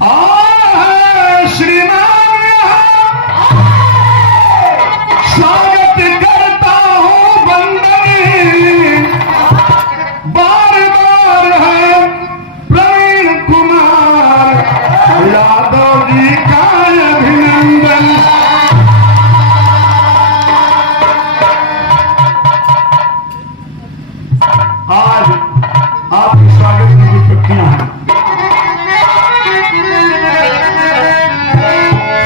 श्रीमान स्वागत करता हूँ बंदनी बार बार है प्रवीण कुमार यादव जी का अभिनंदन। आज आपके स्वागत में कुछ पत्तियां हैं।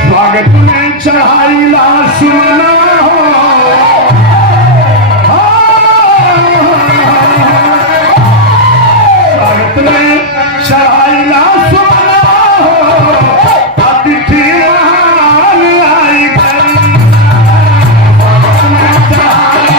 स्वागत में चढ़ाई ला सुना हो, स्वागत में चढ़ाई ला सुना हो, अतिथि महान आई गई। स्वागत में चढ़ाई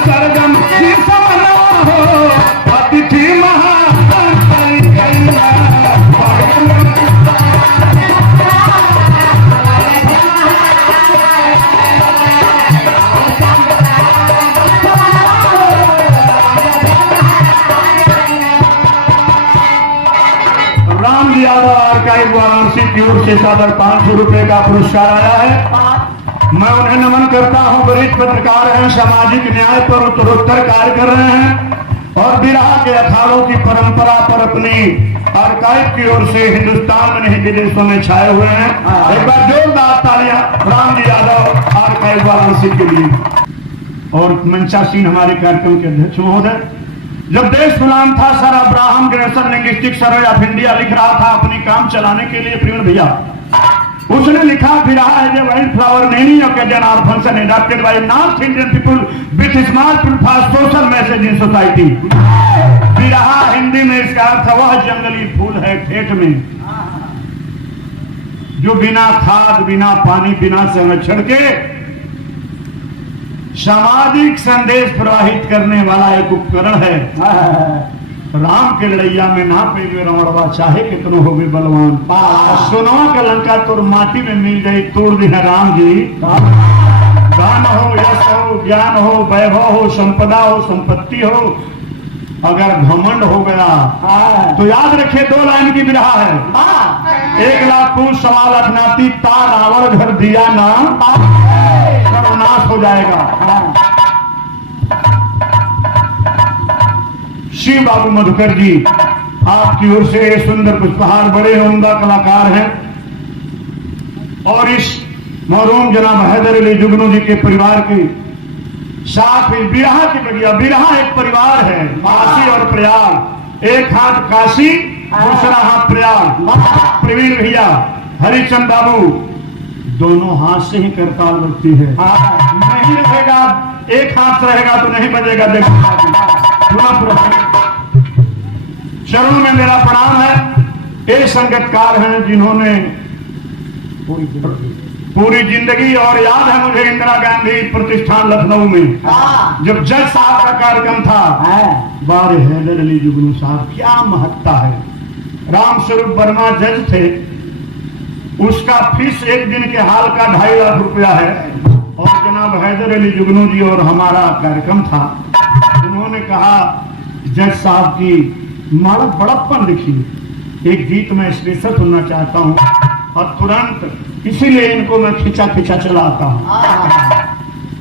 सरगम जी समना हो, अतिथि महान आई गई। राम यादव आर्काइव वाराणसी की ओर से सादर 500 रुपए का पुरस्कार आया है। मैं उन्हें नमन करता हूं। वरिष्ठ पत्रकार हैं, सामाजिक न्याय पर उत्तरोत्तर कार्य कर रहे हैं और विरह के अखाड़ों की परंपरा पर अपनी आर्काइव की ओर से हिंदुस्तान में नहीं विदेशों में छाए हुए हैं। एक बार जोरदार तालियां राम यादव आर्काइव वाराणसी के लिए। और मंचासीन हमारे कार्यक्रम के अध्यक्ष महोदय, जब देश गुलाम था sir Abraham Grayson linguistic survey of India लिख रहा था अपनी काम चलाने के लिए प्रवीण भैया, उसने लिखा विरह as a wild flower many occasion are function adopted by North Indian people with small for social message in society. विरह हिंदी में इसका अर्थ वह जंगली फूल है ठेठ में जो बिना खाद, बिना पानी, बिना संरक्षण के सामाजिक संदेश प्रवाहित करने वाला एक उपकरण है। राम के लड़ैया में ना पेगे रमणवा चाहे कितनो हो भी बलवान, सोनवा का लंका तोर माटी में मिल गई तोड़ दे राम जी। दान हो, यश हो, ज्ञान हो, वैभव हो, संपदा हो, संपत्ति हो, अगर घमंड हो गया तो याद रखिए 2 लाइन की विरह है। 1 लाख पूछ सवाल अखनाती ता रावण घर दिया ना सर्वनाश हो जाएगा। शिव बाबू मधुकर जी आपकी ओर से सुंदर पुष्पहार, बड़े उम्दा कलाकार हैं और इस मरहूम जनाब हैदर अली जुगनू जी के परिवार के साथ ही बिरहा की बगिया। बिरहा एक परिवार है, काशी और प्रयाग, एक हाथ काशी दूसरा हाथ प्रयाग। प्रवीण भैया, हरिचंद बाबू, दोनों हाथ से ही करताल बजती है। नहीं रहेगा, एक हाथ रहेगा तो नहीं बजेगा। देखो चरणों में मेरा प्रणाम है। ये संगीतकार हैं जिन्होंने पूरी जिंदगी, और याद है मुझे इंदिरा गांधी प्रतिष्ठान लखनऊ में जब जज साहब का कार्यक्रम था, बारे हैदर अली जुगनू साहब, क्या महत्ता है। राम स्वरूप वर्मा जज थे, उसका फीस एक दिन के हाल का 2.5 लाख रुपया है। और जनाब हैदर अली जुगनू जी और हमारा कार्यक्रम था, उन्होंने कहा जज साहब की मालक बड़प्पन लिखी, एक गीत मैं स्पेशल सुनना चाहता हूँ, और तुरंत इसीलिए इनको मैं खिंचा खिंचा चला आता हूँ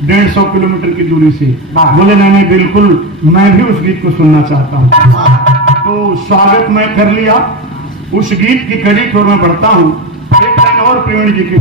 150 किलोमीटर की दूरी से। बोले नहीं बिल्कुल, मैं भी उस गीत को सुनना चाहता हूँ। तो स्वागत मैं कर लिया, उस गीत की कड़ी को मैं बढ़ता हूँ। एक लाइन और प्रवीण जी की